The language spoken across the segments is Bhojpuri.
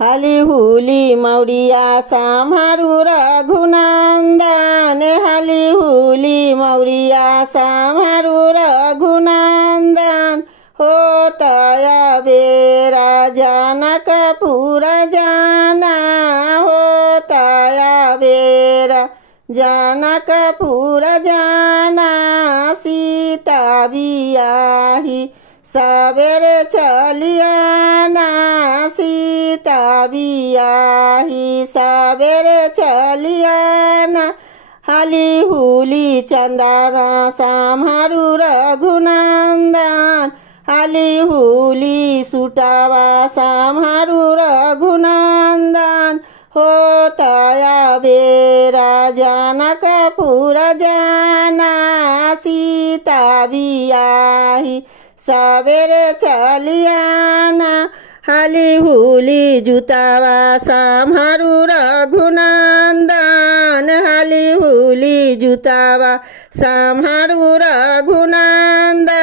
हाली हुली मौरिया सम्हारु रघुनन्दन हाली हुली मौरिया सम्हारु रघुनन्दन हो तया बेरा जनकपुर जाना हो तया बेरा जनकपुर जाना सीता बियाही सबेरे चलियाना सीता बियाही सबेरे चलियाना हाली हुली चन्दन सम्हारु रघुनन्दन हाली हुली सुटावा सम्हारु रघुनन्दन हो तया बेरा जनकपुर जाना सीता बियाही सबेरे चलियाना हाली हुली जुतावा सम्हारु रघुनन्दन हाली हुली जुतावा सम्हारु रघुनन्दन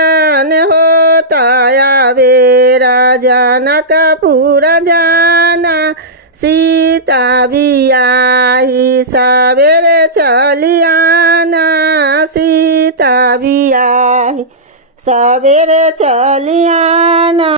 हो तया बेरा जनकपुर जाना सीता बियाही सबेरे चलियाना सीता बियाही सबेरे चलियाना।